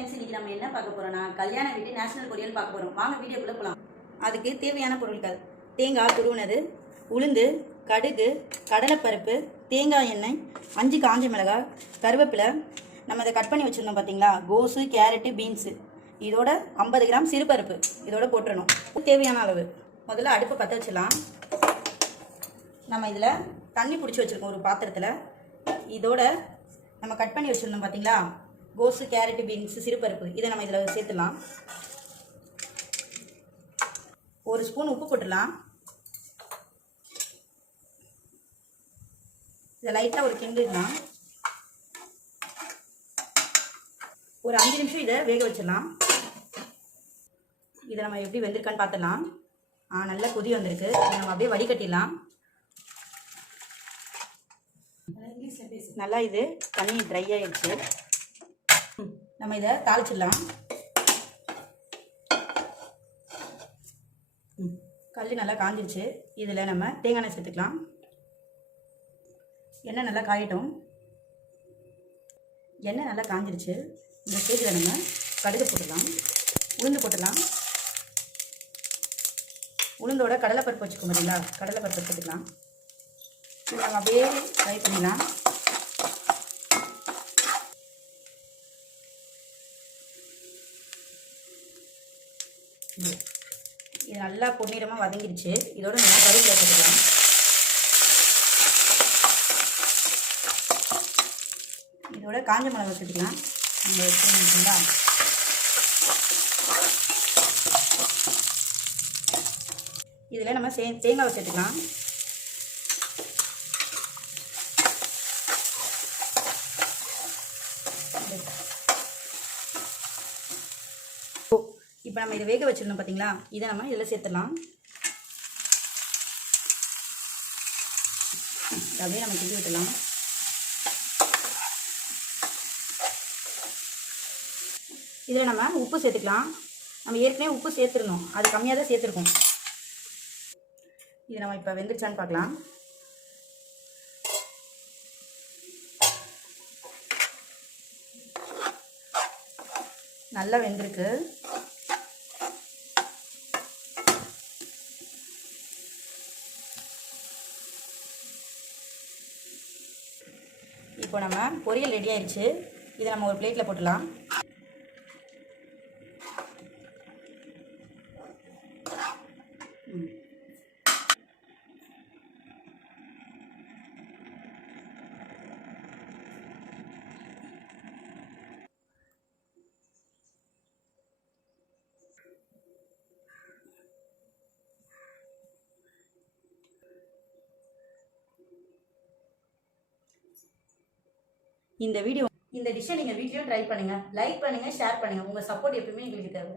இன்னைக்கு நம்ம என்ன பார்க்க போறோம்னா கல்யாண வீட்டு நேஷனல் பொரியல் பார்க்க போறோம். வாங்க வீடியோக்குள்ள போலாம். அதுக்கு தேவையான பொருட்கள். தேங்காய் துருவினது உளுந்து கடுகு கடலைப்பருப்பு தேங்காய் எண்ணெய் அஞ்சு காஞ்ச மிளகாய் கருவேப்பிலை. நம்ம இதை கட் பண்ணி வச்சுருந்தோம் பார்த்தீங்களா கோஸு கேரட்டு பீன்ஸு. இதோட ஐம்பது கிராம் சிறுபருப்பு. இதோட போட்டுடணும் தேவையான அளவு. முதல்ல அடுப்பை பற்ற வச்சிடலாம். நம்ம இதில் தண்ணி பிடிச்சி வச்சுருக்கோம் ஒரு பாத்திரத்தில். இதோட நம்ம கட் பண்ணி வச்சுருந்தோம் பார்த்தீங்களா கோஸு கேரட்டு பீன்ஸு சிறுபருப்பு. இதை நம்ம இதில் சேர்த்துலாம் ஒரு ஸ்பூன் உப்பு போட்டுடலாம். இதை லைட்டாக ஒரு கிண்டிடலாம் ஒரு அஞ்சு நிமிஷம் இதை வேக வச்சிடலாம். இதை நம்ம எப்படி வெந்திருக்கான்னு பார்த்துடலாம். ஆ நல்லா கொதி வந்திருக்கு. இதை நம்ம அப்படியே வடிகட்டிடலாம். நல்லா இது தண்ணி ட்ரை ஆயிடுச்சு. நம்ம இதை தாளிச்சிடலாம். ம், கல் நல்லா காஞ்சிருச்சு. இதில் நம்ம தேங்காய் எண்ணெய் சேர்த்துக்கலாம். எண்ணெய் நல்லா காயட்டும். எண்ணெய் நல்லா காஞ்சிருச்சு. இந்த ஸ்டேஜில் நம்ம கடுகு போட்டுடலாம். உளுந்து போட்டுடலாம். உளுந்தோட கடலைப்பருப்பு வச்சுக்கோங்க பார்த்தீங்களா? கடலைப்பருப்பு சேர்த்துக்கலாம் நம்ம அப்படியே ஃப்ரை பண்ணிடலாம். இது இது நல்லா பொன்னிறமாக வதங்கிடுச்சு. இதோட நல்லா கருவேப்பிலை போட்டுக்கலாம். இதோட காஞ்ச மிளகா சேர்த்துக்கலாம் நம்ம எடுத்துக்கிட்டா இதில் நம்ம சே தேங்காவை சேர்த்துக்கலாம் இப்போ நம்ம இதை வேக வச்சிருந்தோம் பார்த்தீங்களா இதை நம்ம இதில் சேர்த்துடலாம். அப்படியே நம்ம கிண்டி விட்டுலாம் இதில் நம்ம உப்பு சேர்த்துக்கலாம். நம்ம ஏற்கனவே உப்பு சேர்த்துருந்தோம். அது கம்மியாக தான் சேர்த்துருக்கோம். இது நம்ம இப்போ வெந்துருச்சான்னு பார்க்கலாம். நல்லா வெந்திருக்கு. இப்போ நம்ம பொரியல் ரெடி ஆயிடுச்சு இதை நம்ம ஒரு பிளேட்டில் போட்டுடலாம் ம். இந்த வீடியோ இந்த டிஷ்ஷை நீங்கள் வீட்லேயும் ட்ரை பண்ணுங்கள் லைக் பண்ணுங்கள் ஷேர் பண்ணுங்கள் உங்கள் சப்போர்ட் எப்பவுமே எங்களுக்கு தேவை.